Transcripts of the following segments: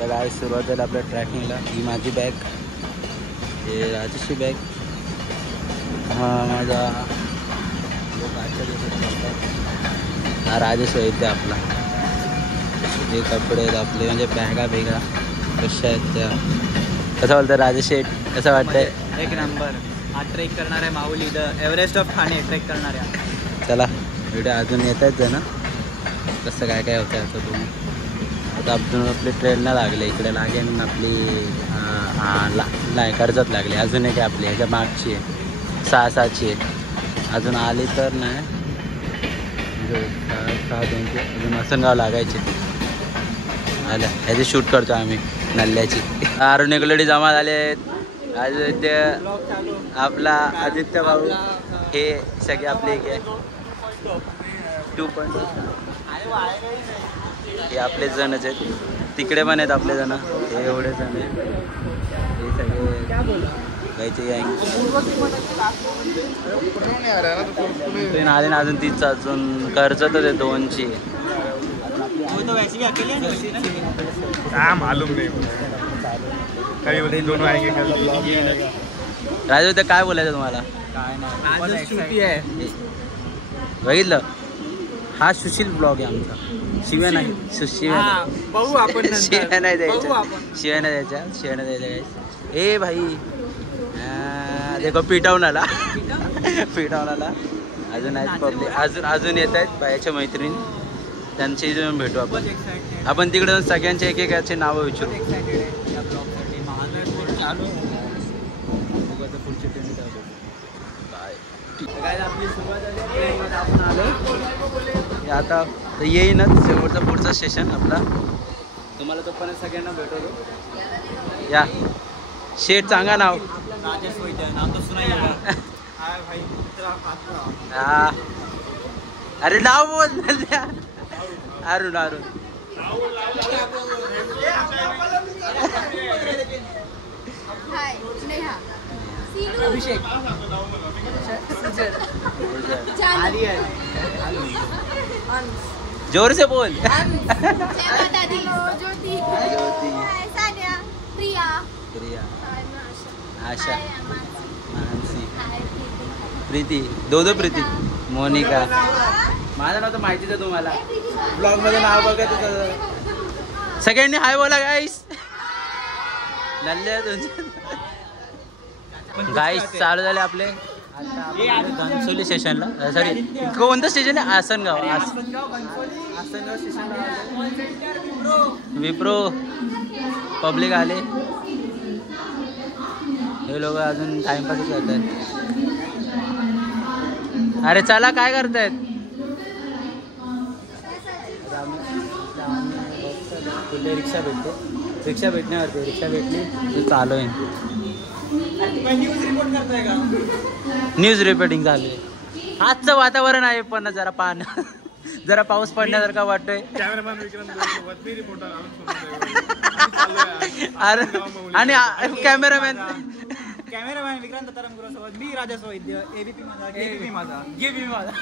तर आज सुरुवात झाली आपल्या ट्रॅकिंगला. ही माझी बॅग, हे राजेशची बॅग, हा माझा लोक आजच्या दिवसात हा राजेश वैद्य आपला. हे कपडे आहेत आपले, म्हणजे बॅगा बेगा कशा आहेत त्या. कसं बोलतं राजेश शेठ, कसं वाटतंय? एक नंबर. हा ट्रेक करणार आहे Mauli, the Everest of Thane trek करणार आहे. चला व्हिडिओ अजून येत आहेत ना, कसं काय काय होतं असं तुम्ही. आता आपण आपली ट्रेनला लागले, इकडे लागेल आपली नाही कर्जत लागली. अजून एक आपली ह्याच्या मागची आहे, 6-6ची आहे. अजून आली तर नाही, 6-2ची अजून असनगाव लागायची. आल्या ह्याची शूट करतो आम्ही नल्ल्याची. अरुण एकलडी जमा झाले आहेत. आदित्य आपला, आदित्य भाऊ, हे सगळे आपले एक आहे 2 हे आपले जणच आहेत. तिकडे पण आहेत आपले जण, हे एवढे जण आहेत. हे सगळे गायचे गँग. ट्रेन आले ना अजून 30 अजून कर्जतच आहे 2ची. मालूम नाही काही होते दोन राजू ते काय बोलायचं तुम्हाला? काय नाही, बघितलं, हा सुशील ब्लॉग आहे आमचा. शिव्या नाही, शिव्या बघू आपण, शिव्या नाही द्यायच्या, शिव्या नाही द्यायच्या, शिव्या नाही द्यायच्या. ए भाई देखो पिटावून आला, पिटावून आला. अजून आहेत पब्लिक, अजून येत आहेत बायाच्या मैत्रिणी, त्यांची इथून भेटू आपण. आपण तिकडे सगळ्यांचे एक एक याचे नावं विचारू. आपली सुरुवात झाली, आपण आलो आता येईनच शेवटचा पुढचं स्टेशन आपला. तुम्हाला तो पण सगळ्यांना भेटवतो. या शेठ सांगा नाव. राजेश वैद्य, नाम तो सुना ही होगा. हा अरे नाव बोल. अरुण अरुण अभिषेक, जोर से बोल. प्रिया, आशा, मानसी, प्रीती, दो प्रीती, मोनिका. माझं नाव तर माहितीच आहे तुम्हाला, ब्लॉग मध्ये नाव बघायचं. सगळ्यांनी हाय बोला गाईस. नल्ले गाईस चालू झाले आपले. घनसोली स्टेशनला, सॉरी कोणतं स्टेशन आहे? आसनगाव. आसनगाव स्टेशनला विप्रो पब्लिक आले. हे लोक अजून टाइमपासच करत आहेत. अरे चला काय करतायत? कुठे रिक्षा भेटते, रिक्षा भेटण्यावरती, रिक्षा भेटली चालू आहे. न्यूज रिपोर्टिंग चालू आहे. आजचं वातावरण आहे पण जरा जरा पाऊस पडण्यासारखा वाटतोय. आणि कॅमेरामॅन विक्रांत तरंगुरासोबत मी राजेश वैद्य, एबीपी माझा, गेबी माझा.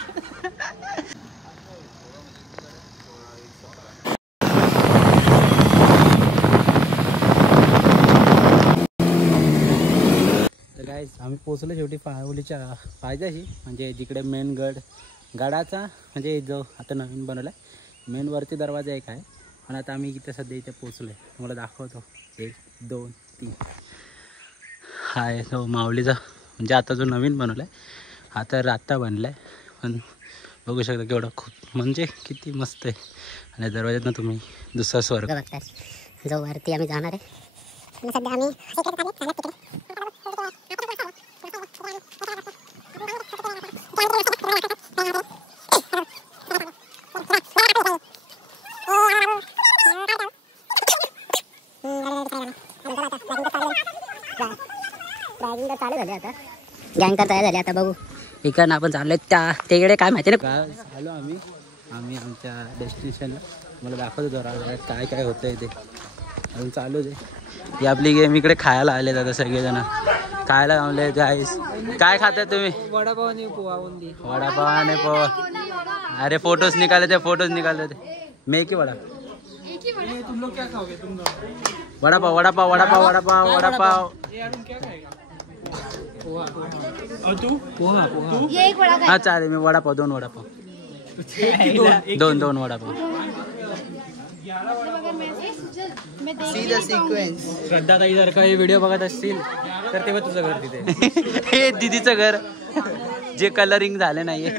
आम्ही पोचलो शेवटी पाहुलीच्या पायथ्याशी, म्हणजे जिकडे मेन गडाचा म्हणजे जो आता नवीन बनवला आहे, मेन वरती दरवाजा एक आहे. पण आता आम्ही इथे सध्या इथे पोचलो आहे, तुम्हाला दाखवतो. 1 2 3 हा आहे तो माऊलीचा, म्हणजे आता जो नवीन बनवला आहे हा तर आत्ता बनला आहे. पण बघू शकता केवढा खूप म्हणजे किती मस्त आहे. आणि दरवाज्यातनं तुम्ही दुसरा स्वर्ग बघताय, जो वरती आम्ही जाणार आहे. सध्या आम्ही चालू झाले, आता गँग तर तयार झाले. आता बघू इकडनं आपण चाललोय तिकडे काय माहिती ना. आलो आम्ही आमच्या डेस्टिनेशनला. मला दाखवतो जरा काय काय होतं इथे. अजून चालूच आहे ही आपली गेम. इकडे खायला आले आता सगळेजण, खायला जमले. काय खाताय तुम्ही? वडापाव आणि पोहा. वडापाव आणि पोहा. अरे फोटोज निकाले थे, फोटोज निकाले थे. मैं की वड़ा वडापाव वडापाव वडापाव वडापाव वडापाव ये एक वड़ा हा चालेल. मी वडापाव 2 वडापाव 2 वडापाव. श्रद्धा ताई जर का हे व्हिडिओ बघत असतील तर तेव्हा तुझं घर तिथे. हे दीदीचं घर जे कलरिंग झालं नाहीये.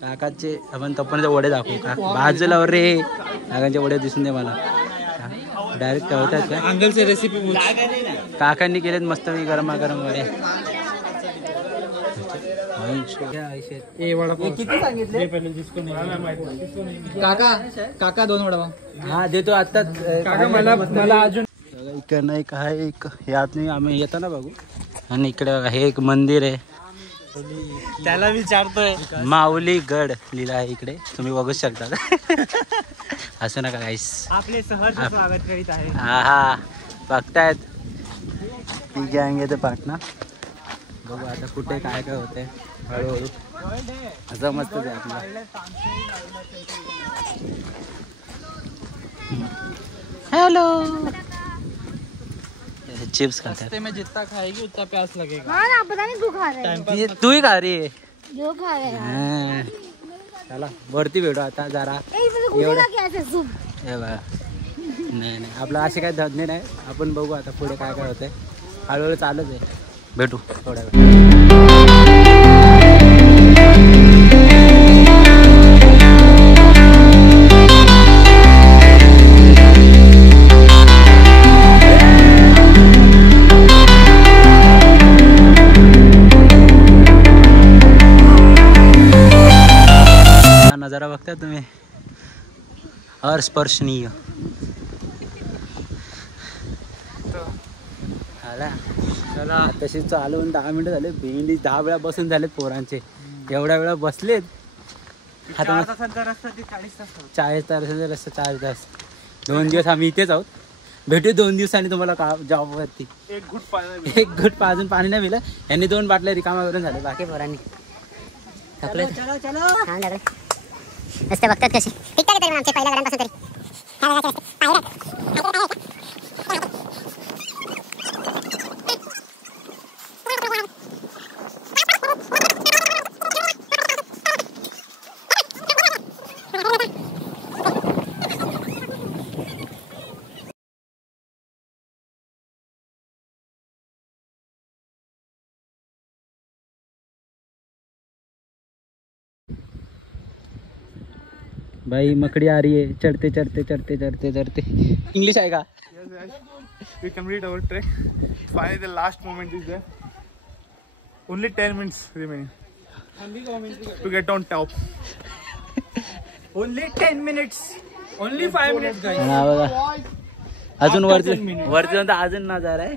काकाचे आपण तोपर्यंत वडे दाखवू का बाजूला रे. काकांचे वडे दिसून दे मला. डायरेक्ट ठेवतात का अंकलची रेसिपी काकांनी केलेत मस्त मी गरमागरम वडे. किती सांगितले काका 2 वडापाव. हा देतो आताच. काका मला अजून इकडनं एक आहे एक यात नाही आम्ही येताना बघू. आणि इकडे बघा हे एक मंदिर आहे. त्याला विचारतोय माऊली गड लिहिला आहे इकडे तुम्ही बघू शकता. असं नका गाईस. आपले सहर्ष स्वागत करीत आहे. हा हा बघतायत ती गँग येते पाटणा. बघू आता कुठे काय काय होते हळूहळू. असं मस्त आहे आपलं. हॅलो चिप्स खातात. मैं जितना खाएगी उतना प्यास लगेगा. हाँ ना पता नहीं तू खा रहे तू ही खा रही है. जो खा रहे हैं चला वरती भेटू आता जरा. एवढा क्या है सूप. हे बघा नाही नाही आपलं असे काही धंदे नाही. आपण बघू आता पुढे काय काय होतंय. हळूहळू चालूच आहे. भेटू थोड्या वेळ. नजारा बघताय तुम्ही अस्पर्शनीय. आला चला तशी चालवून 10 मिनिटं झाले. भेंडी 10 वेळा बसून झालेत पोरांचे. एवढ्या वेळा बसलेत. आता 40 तासाचा रस्ता 4 तास. 2 दिवस आम्ही इथेच आहोत. भेटू 2 दिवसांनी तुम्हाला का जॉबवरती. एक घुट अजून पाणी नाही मिळालं. यांनी 2 बाटल्या रिकामा करून झाले. बाकी पोरांनी रस्ते बघतात कशी ठीक आहे. आमचे पहिल्या गाड्यांपासून तरी भाई मकड़ी आ रही है. चढ़ते चढ़ते चढ़ते चढ़ते चढ़ते. इंग्लिश आहे का. We complete our trek. Finally, the last moment is there. Only 10 minutes remaining to get on top. Only 10 minutes. Only 5 minutes guys. हा बघा अजून वरती जाऊन अजून नजारा आहे.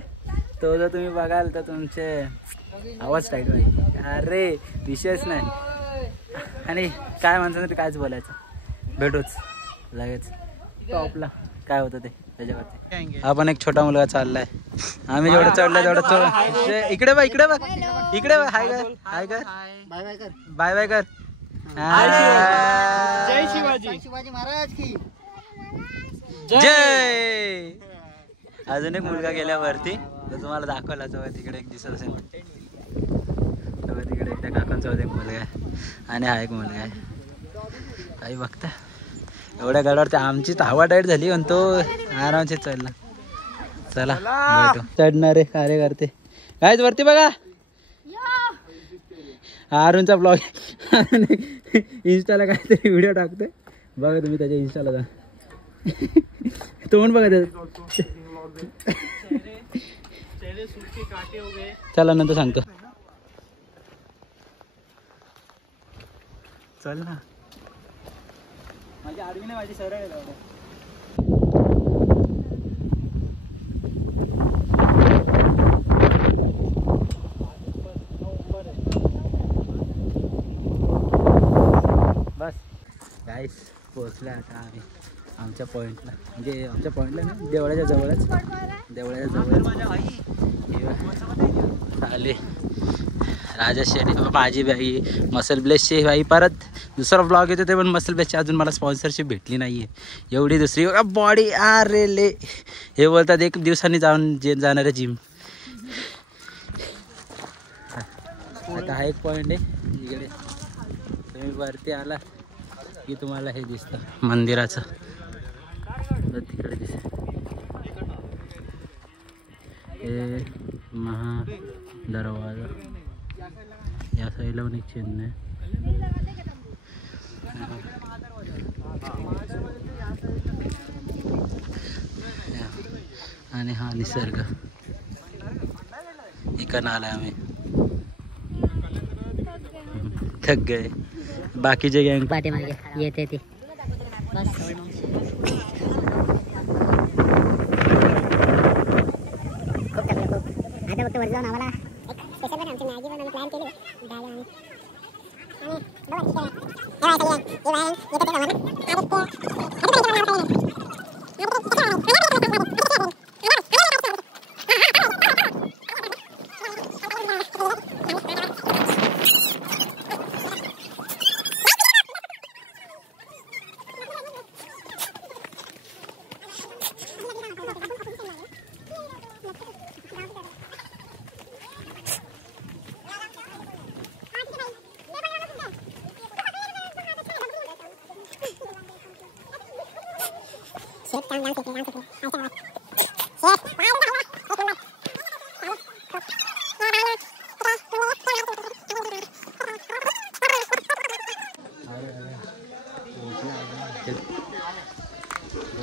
तो जर तुम्ही बघाल तर तुमचे आवाज टाईट व्हायचे. अरे विषयच नाही. आणि काय माणसाने कायच बोलायचं. भेटूच लगेच टॉपला काय होतं ते त्याच्यावरती. आपण एक छोटा मुलगा चाललाय. आम्ही जेवढं चढलं तेवढं. इकडे बघ इकडे बघ इकडे बघ. हाय कर हाय कर बाय बाय कर. जय शिवाजी. शिवाजी महाराज की जय. अजून एक मुलगा गेल्यावरती तर तुम्हाला दाखवला तेव्हा तिकडे एक दिसत असेल. तेव्हा तिकडे एकदा काकांचा एक मुलगा आहे आणि हा एक मुलगा आहे. काही बघता एवढ्या गडावरती आमची हवा टाईट झाली पण तो आरामशीर चढला. चला भेटू. चढणारे कार्यकर्ते कायच वरती बघा. अरुणचा ब्लॉग इंस्टाला काहीतरी व्हिडिओ टाकतोय बघा तुम्ही त्याच्या इंस्टाला जा. तोंड बघा त्याचं. चला नंतर सांगतो. चल ना. माझी आडवी नाही माझी सरळ आहे. बस गाईस पोहोचला आता आम्ही आमच्या पॉईंटला. म्हणजे आमच्या पॉईंटला नाही देवळाच्या जवळच. देवळाच्या जवळच आले. राजेश शेट्टी माझी बाई मसल ब्लेसची बाई. परत दुसरा ब्लॉग येतो ते पण मसल ब्लेसची अजून मला स्पॉन्सरशिप भेटली नाही आहे. एवढी दुसरी बॉडी अरे ले हे बोलतात 1 दिवसांनी जाणार आहे जिम. आता हा एक पॉईंट आहे इकडे तुम्ही वरती आला की तुम्हाला हे दिसतं मंदिराचं तिकडे दिसत हे महा दरवाजा. या साईडला पण एक चिन्ह आहे. आणि हा निसर्ग इकडं आलाय आम्ही. थक गए बाकीचे गँग पाठीमागे येते ती बस. खूप थकलो खूप. आता फक्त वर जाऊन आम्हाला एक स्पेशल पण आमची मॅगी बनवून प्लॅन केली.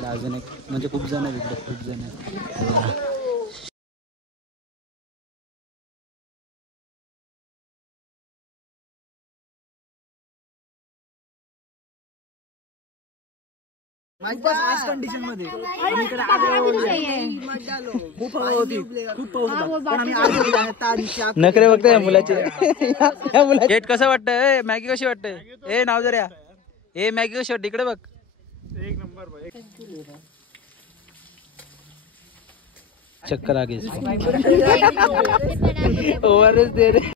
अजून एक म्हणजे खूप जण आहेत इकडे खूप जण आहेत. आज कंडिशन मध्ये इकडे खूप हवा होती, खूप पाऊस होता पण आम्ही आज नखरे बघताय या मुलाचे. गेट कसं वाटतंय? मॅगी कशी वाटते? ए नाव जरा ए मॅगी कशी वाटते इकडे बघ. एक नंबर भाई. चक्कर आ गई. ओआरएस दे रहे.